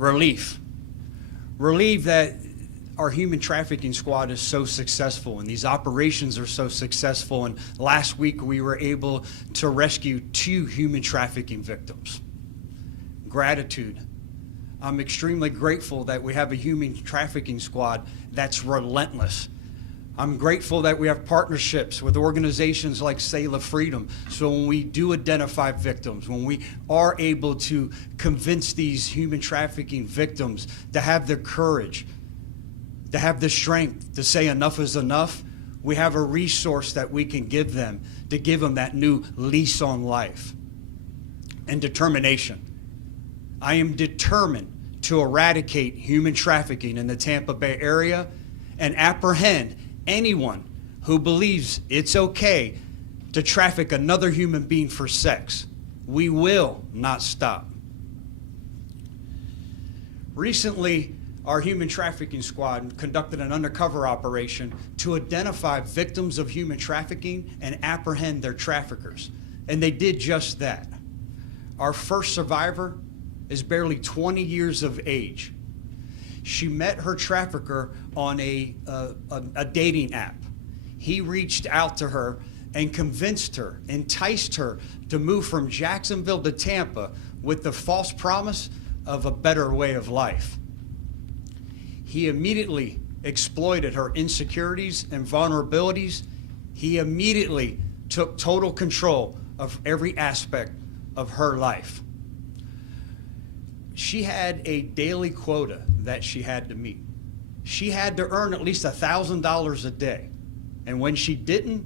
relief. Relief that our human trafficking squad is so successful and these operations are so successful. And last week we were able to rescue 2 human trafficking victims. Gratitude. I'm extremely grateful that we have a human trafficking squad that's relentless. I'm grateful that we have partnerships with organizations like Sail Freedom. So when we do identify victims, when we are able to convince these human trafficking victims to have the courage, to have the strength to say enough is enough, we have a resource that we can give them to give them that new lease on life. And determination. I am determined to eradicate human trafficking in the Tampa Bay area and apprehend anyone who believes it's okay to traffic another human being for sex. We will not stop. Recently, our human trafficking squad conducted an undercover operation to identify victims of human trafficking and apprehend their traffickers. And they did just that. Our first survivor is barely 20 years of age. She met her trafficker on a dating app. He reached out to her and convinced her, enticed her to move from Jacksonville to Tampa with the false promise of a better way of life. He immediately exploited her insecurities and vulnerabilities. He immediately took total control of every aspect of her life. She had a daily quota that she had to meet. She had to earn at least $1,000 a day. And when she didn't,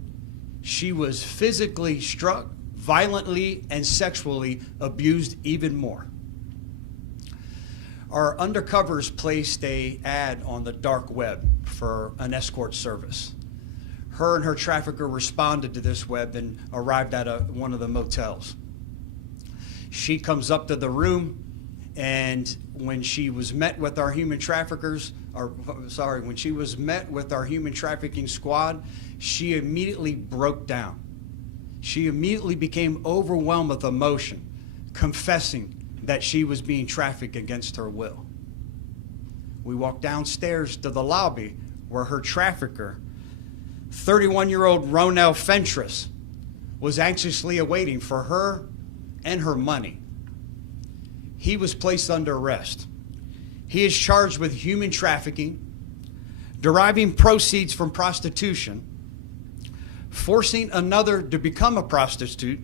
she was physically struck, violently and sexually abused even more. Our undercovers placed an ad on the dark web for an escort service. Her and her trafficker responded to this web and arrived at one of the motels. She comes up to the room, and when she was met with our human traffickers, when she was met with our human trafficking squad, she immediately broke down. She immediately became overwhelmed with emotion, confessing that she was being trafficked against her will. We walked downstairs to the lobby where her trafficker, 31-year-old Ronell Fentress, was anxiously awaiting for her and her money. He was placed under arrest. He is charged with human trafficking, deriving proceeds from prostitution, forcing another to become a prostitute,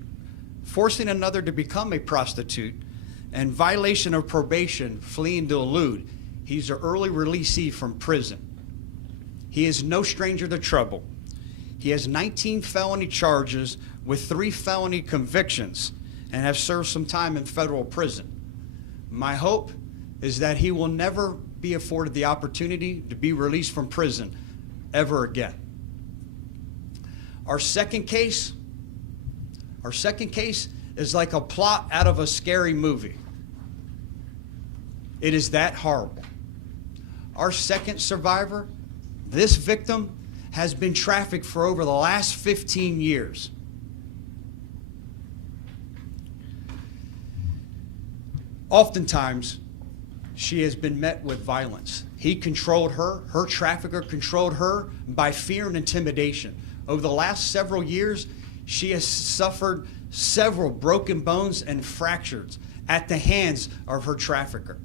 and violation of probation, fleeing to elude. He's an early releasee from prison. He is no stranger to trouble. He has 19 felony charges with 3 felony convictions and has served some time in federal prison. My hope is that he will never be afforded the opportunity to be released from prison ever again. Our second case is like a plot out of a scary movie. It is that horrible. Our second survivor, this victim, has been trafficked for over the last 15 years. Oftentimes, she has been met with violence. He controlled her, her trafficker controlled her by fear and intimidation. Over the last several years, she has suffered several broken bones and fractures at the hands of her trafficker.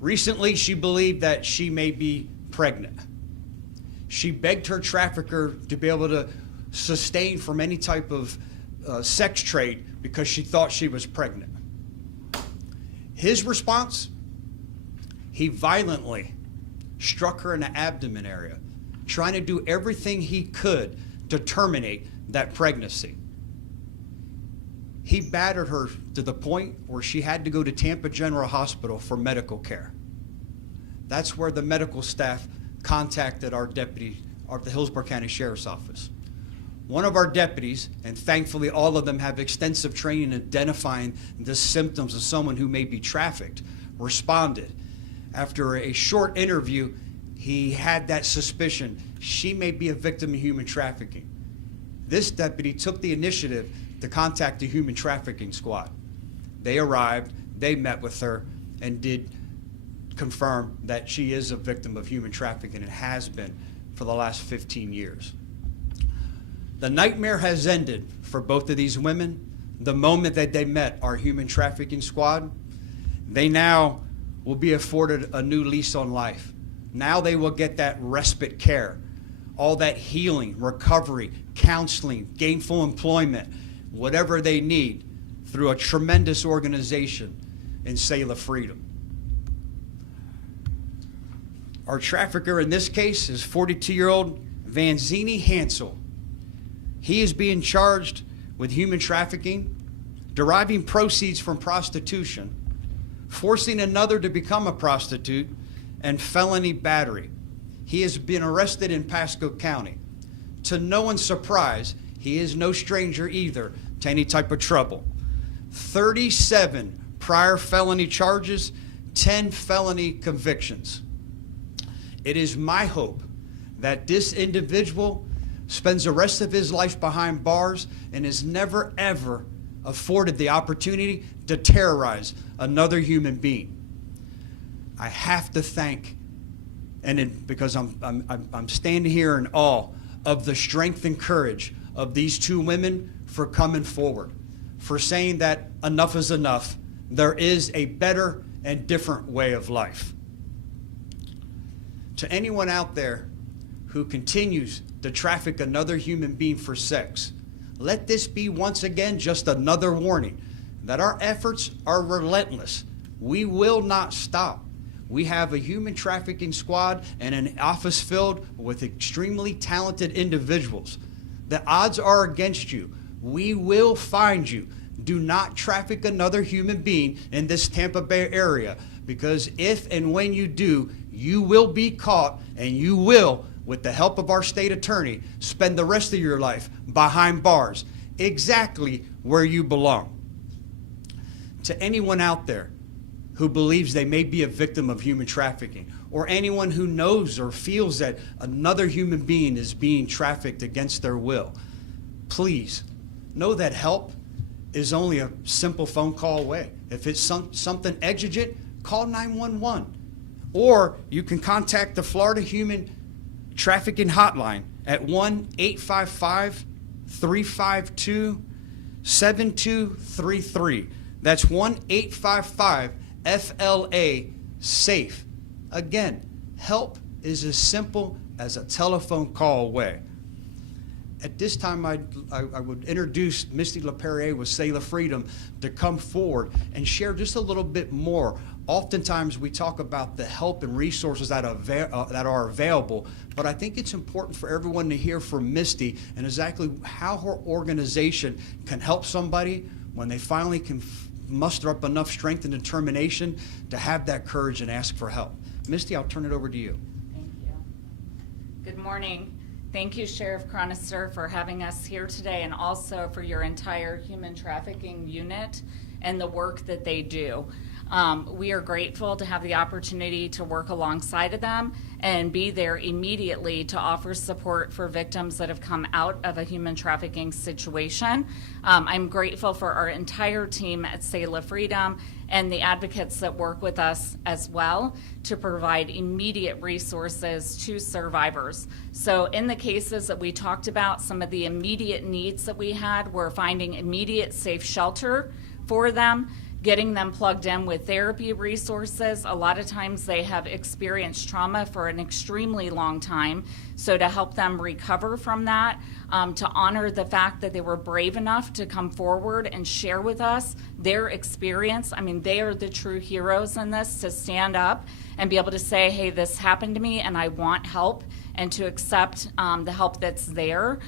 Recently, she believed that she may be pregnant. She begged her trafficker to be able to sustain from any type of sex trade because she thought she was pregnant. His response, he violently struck her in the abdomen area, trying to do everything he could to terminate that pregnancy. He battered her to the point where she had to go to Tampa General Hospital for medical care. That's where the medical staff contacted our deputy, the Hillsborough County Sheriff's Office. One of our deputies, and thankfully all of them have extensive training in identifying the symptoms of someone who may be trafficked, responded. After a short interview, he had that suspicion she may be a victim of human trafficking. This deputy took the initiative to contact the human trafficking squad. They arrived, they met with her, and did confirm that she is a victim of human trafficking and has been for the last 15 years. The nightmare has ended for both of these women. The moment that they met our human trafficking squad, they now will be afforded a new lease on life. Now they will get that respite care, all that healing, recovery, counseling, gainful employment, whatever they need through a tremendous organization in Selah Freedom. Our trafficker in this case is 42-year-old Vanzini Hansel. He is being charged with human trafficking, deriving proceeds from prostitution, forcing another to become a prostitute, and felony battery. He has been arrested in Pasco County. To no one's surprise, he is no stranger either to any type of trouble. 37 prior felony charges, 10 felony convictions. It is my hope that this individual spends the rest of his life behind bars and is never, ever afforded the opportunity to terrorize another human being. I have to thank, because I'm standing here in awe of the strength and courage of these two women for coming forward, for saying that enough is enough. There is a better and different way of life. To anyone out there who continues to traffic another human being for sex, let this be once again just another warning that our efforts are relentless. We will not stop. We have a human trafficking squad and an office filled with extremely talented individuals. The odds are against you. We will find you. Do not traffic another human being in this Tampa Bay area, because if and when you do, you will be caught, and you will, with the help of our state attorney, spend the rest of your life behind bars, exactly where you belong. To anyone out there who believes they may be a victim of human trafficking, or anyone who knows or feels that another human being is being trafficked against their will, please know that help is only a simple phone call away. If it's something exigent, call 911. Or you can contact the Florida Human Trafficking Hotline at 1-855-352-7233. That's 1-855-FLA-SAFE. Again, help is as simple as a telephone call away. At this time, I would introduce Misty LaPerriere with Selah Freedom to come forward and share just a little bit more. Oftentimes, we talk about the help and resources that are available, but I think it's important for everyone to hear from Misty and exactly how her organization can help somebody when they finally can muster up enough strength and determination to have that courage and ask for help. Misty, I'll turn it over to you. Thank you. Good morning. Thank you, Sheriff Chronister, for having us here today, and also for your entire human trafficking unit and the work that they do. We are grateful to have the opportunity to work alongside of them and be there immediately to offer support for victims that have come out of a human trafficking situation. I'm grateful for our entire team at Selah Freedom and the advocates that work with us as well to provide immediate resources to survivors. So in the cases that we talked about, some of the immediate needs that we had were finding immediate safe shelter for them, getting them plugged in with therapy resources. A lot of times they have experienced trauma for an extremely long time. So to help them recover from that, to honor the fact that they were brave enough to come forward and share with us their experience. I mean, they are the true heroes in this, to stand up and be able to say, hey, this happened to me and I want help, and to accept the help that's there.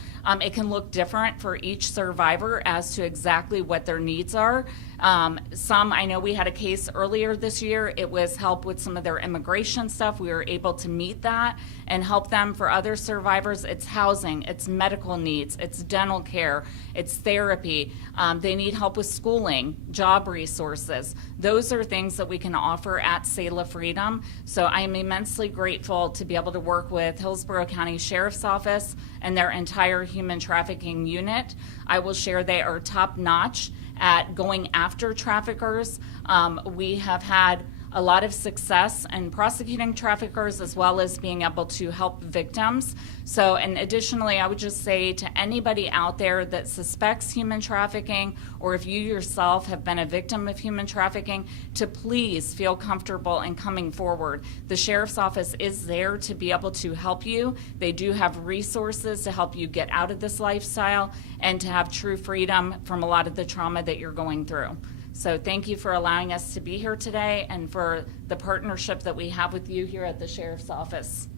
It can look different for each survivor as to exactly what their needs are. I know we had a case earlier this year. It was help with some of their immigration stuff. We were able to meet that and help them. For other survivors, it's housing, it's medical needs, it's dental care, it's therapy. They need help with schooling, job resources. Those are things that we can offer at Selah Freedom. So I am immensely grateful to be able to work with Hillsborough County Sheriff's Office and their entire human trafficking unit. I will share they are top notch at going after traffickers. We have had a lot of success in prosecuting traffickers as well as being able to help victims. So, and additionally, I would just say to anybody out there that suspects human trafficking, or if you yourself have been a victim of human trafficking, to please feel comfortable in coming forward. The Sheriff's Office is there to be able to help you. They do have resources to help you get out of this lifestyle and to have true freedom from a lot of the trauma that you're going through. So thank you for allowing us to be here today and for the partnership that we have with you here at the Sheriff's Office.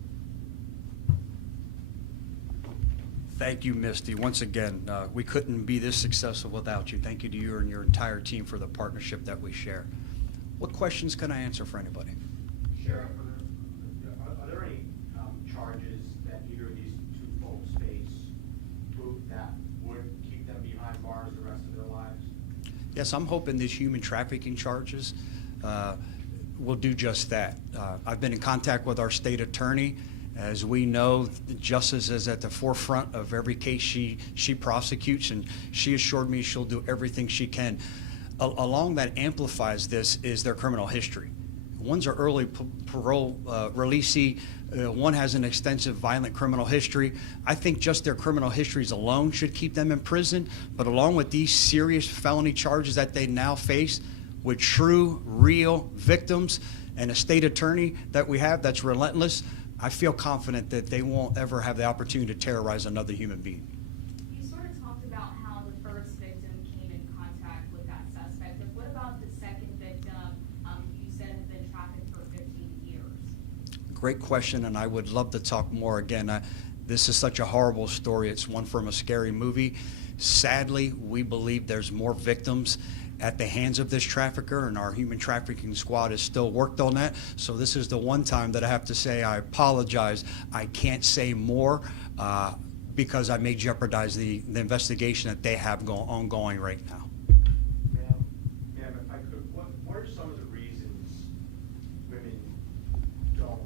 Thank you, Misty. Once again, we couldn't be this successful without you. Thank you to you and your entire team for the partnership that we share. What questions can I answer for anybody? Sheriff, are there any charges that either of these two folks face that would keep them behind bars the rest of their lives? Yes, I'm hoping these human trafficking charges will do just that. I've been in contact with our state attorney. As we know, justice is at the forefront of every case she prosecutes, and she assured me she'll do everything she can. Along that amplifies this is their criminal history. One's are early parole releasee. One has an extensive violent criminal history. I think just their criminal histories alone should keep them in prison, but along with these serious felony charges that they now face with true, real victims and a state attorney that we have that's relentless, I feel confident that they won't ever have the opportunity to terrorize another human being. You sort of talked about how the first victim came in contact with that suspect, but what about the second victim you said had been trafficked for 15 years? Great question, and I would love to talk more. Again, this is such a horrible story. It's one from a scary movie. Sadly, we believe there's more victims at the hands of this trafficker, and our human trafficking squad has still worked on that. So this is the one time that I have to say I apologize. I can't say more because I may jeopardize the investigation that they have ongoing right now. Ma'am, if I could, what are some of the reasons women don't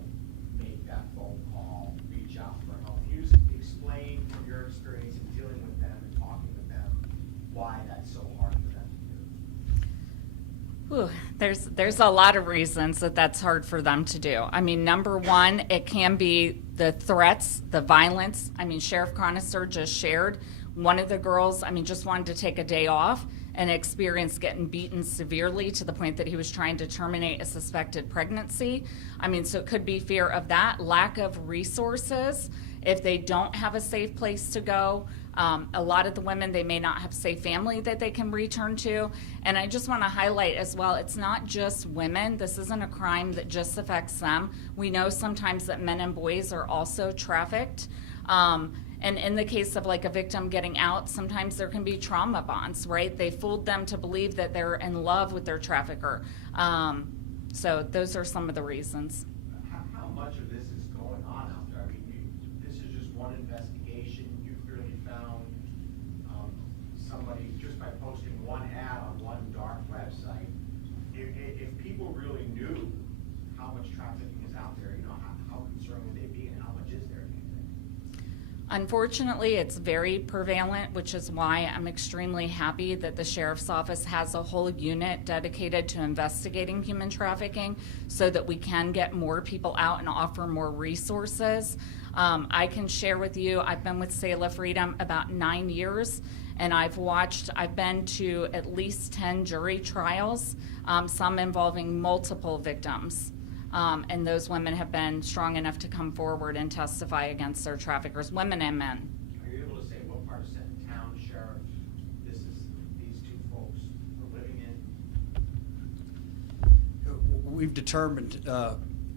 make that phone call, reach out for help? Can you explain from your experience in dealing with them and talking with them why that's so hard for them to do? Ooh, there's a lot of reasons that that's hard for them to do. I mean, number one, it can be the threats, the violence. I mean, Sheriff Chronister just shared one of the girls, just wanted to take a day off and experienced getting beaten severely to the point that he was trying to terminate a suspected pregnancy. So it could be fear of that, lack of resources. If they don't have a safe place to go, a lot of the women, they may not have safe family that they can return to. And I just want to highlight as well, it's not just women. This isn't a crime that just affects them. We know sometimes that men and boys are also trafficked. And in the case of like a victim getting out, sometimes there can be trauma bonds, right? They fooled them to believe that they're in love with their trafficker. So those are some of the reasons. How much of this is going on out there? This is just one investigation. You clearly found somebody just by posting one ad on one dark website. If people really knew how much trafficking is out there, how concerned would they be, and how much is there? Unfortunately, it's very prevalent, which is why I'm extremely happy that the Sheriff's Office has a whole unit dedicated to investigating human trafficking so that we can get more people out and offer more resources. I can share with you, I've been with Selah Freedom about 9 years, and I've been to at least 10 jury trials, some involving multiple victims. And those women have been strong enough to come forward and testify against their traffickers, women and men. Are you able to say what part of town, Sheriff, these two folks are living in? We've determined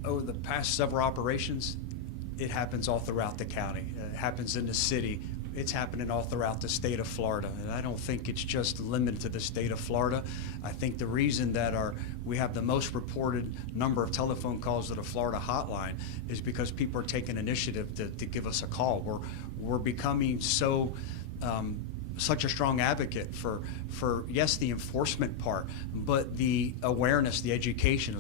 over the past several operations, it happens all throughout the county. It happens in the city. It's happening all throughout the state of Florida. And I don't think it's just limited to the state of Florida. I think the reason that we have the most reported number of telephone calls to the Florida hotline is because people are taking initiative to give us a call. We're becoming so such a strong advocate for yes, the enforcement part, but the awareness, the education,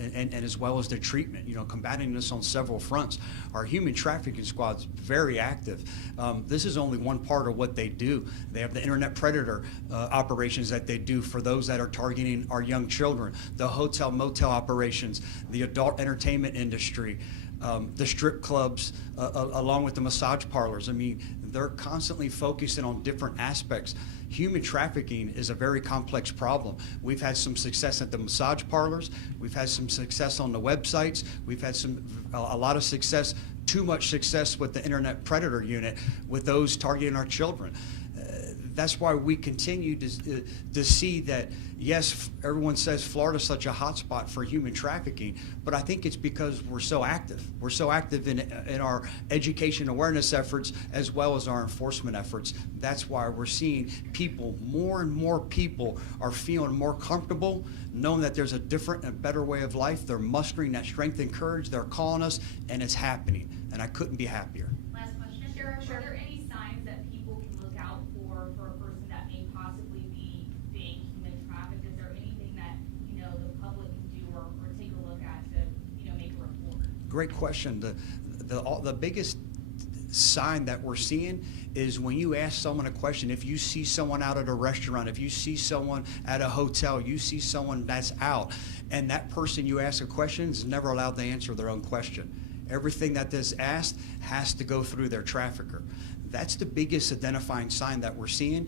and as well as the treatment. Combating this on several fronts. Our human trafficking squad's very active. This is only one part of what they do. They have the internet predator operations that they do for those that are targeting our young children, the hotel motel operations, the adult entertainment industry, the strip clubs, along with the massage parlors. I mean, they're constantly focusing on different aspects. Human trafficking is a very complex problem. We've had some success at the massage parlors. We've had some success on the websites. We've had a lot of success, too much success with the internet predator unit, with those targeting our children. That's why we continue to see that, yes, everyone says Florida's such a hot spot for human trafficking, but I think it's because we're so active. We're so active in our education awareness efforts as well as our enforcement efforts. That's why we're seeing more and more people are feeling more comfortable, knowing that there's a different and better way of life. They're mustering that strength and courage. They're calling us, and it's happening. And I couldn't be happier. Last question. Sheriff, are there any signs that people can look out for a person that may possibly be being human trafficked? Is there anything that, the public can do or take a look at to, make a report? Great question. The biggest sign that we're seeing is when you ask someone a question. If you see someone out at a restaurant, if you see someone at a hotel, you see someone that's out, and that person you ask a question is never allowed to answer their own question. Everything that is asked has to go through their trafficker. That's the biggest identifying sign that we're seeing.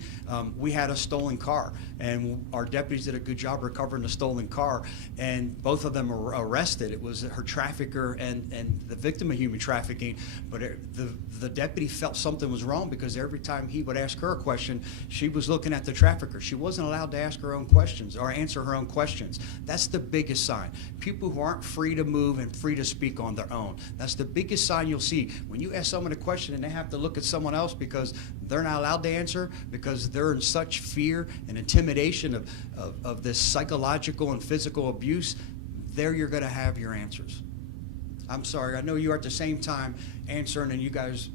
We had a stolen car, and our deputies did a good job recovering the stolen car, and both of them were arrested. It was her trafficker and the victim of human trafficking, but the deputy felt something was wrong because every time he would ask her a question, she was looking at the trafficker. She wasn't allowed to ask her own questions or answer her own questions. That's the biggest sign. People who aren't free to move and free to speak on their own. That's the biggest sign you'll see. When you ask someone a question and they have to look at someone else because they're not allowed to answer, because they're in such fear and intimidation of this psychological and physical abuse, there you're going to have your answers. I'm sorry, I know you are at the same time answering, and you guys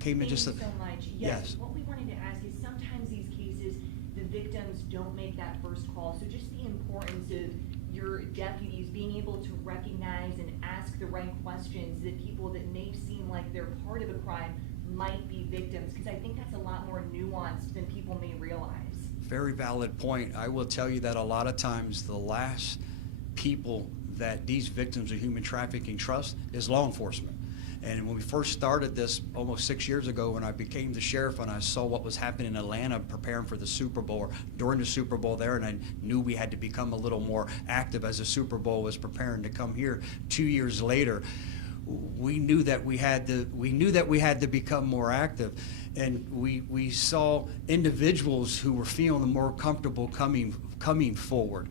came in just Thank you so much. Yes. What we wanted to ask is sometimes these cases, the victims don't make that first call. So just the importance of your deputies being able to recognize and ask the right questions that people that may seem like they're part of a crime might be victims, because I think that's a lot more nuanced than people may realize. Very valid point. I will tell you that a lot of times the last people that these victims of human trafficking trust is law enforcement. And when we first started this almost 6 years ago, when I became the sheriff and I saw what was happening in Atlanta preparing for the Super Bowl, or during the Super Bowl there, and I knew we had to become a little more active as the Super Bowl was preparing to come here 2 years later, we knew that we had to become more active, and we saw individuals who were feeling more comfortable coming forward.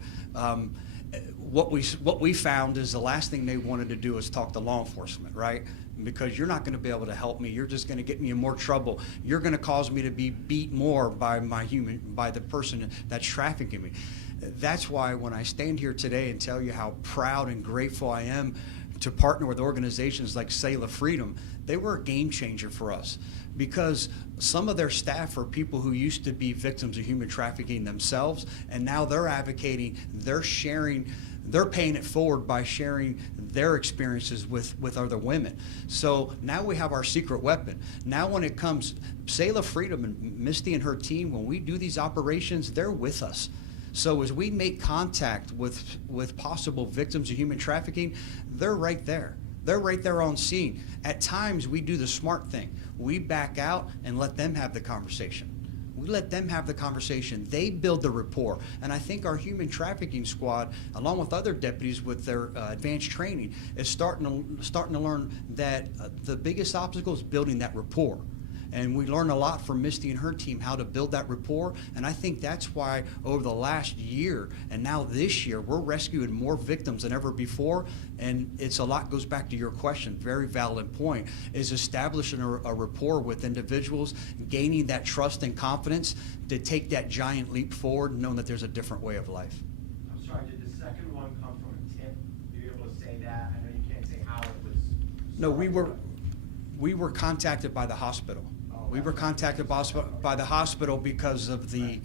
What we found is the last thing they wanted to do is talk to law enforcement, right? Because you're not going to be able to help me. You're just going to get me in more trouble. You're going to cause me to be beat more by the person that's trafficking me. That's why when I stand here today and tell you how proud and grateful I am to partner with organizations like Sail Freedom, they were a game changer for us, because some of their staff are people who used to be victims of human trafficking themselves, and now they're advocating, they're sharing, they're paying it forward by sharing their experiences with other women. So now we have our secret weapon. Now when it comes, Sail Freedom and Misty and her team, when we do these operations, they're with us. So as we make contact with possible victims of human trafficking, they're right there. They're right there on scene. At times, we do the smart thing. We back out and let them have the conversation. We let them have the conversation. They build the rapport. And I think our human trafficking squad, along with other deputies with their advanced training, is starting to learn that the biggest obstacle is building that rapport. And we learned a lot from Misty and her team how to build that rapport. And I think that's why over the last year and now this year, we're rescuing more victims than ever before. And it's a lot goes back to your question, very valid point, is establishing a rapport with individuals, gaining that trust and confidence to take that giant leap forward, knowing that there's a different way of life. I'm sorry, did the second one come from a tip? Are you able to say that? I know you can't say how it was. No, we were contacted by the hospital. We were contacted by the hospital because of the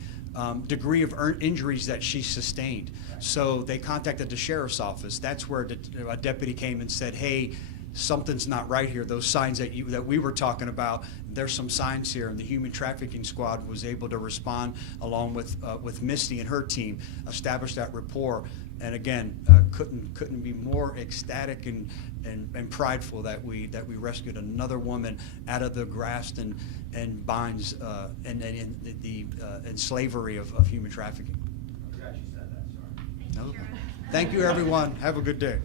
degree of injuries that she sustained. So they contacted the sheriff's office. That's where a deputy came and said, hey, something's not right here. Those signs that we were talking about, there's some signs here. And the human trafficking squad was able to respond along with Misty and her team, establish that rapport. And again, couldn't be more ecstatic and prideful that we rescued another woman out of the grasp and binds and slavery of human trafficking. I'm glad you said that, sorry. No. Thank you, everyone. Have a good day.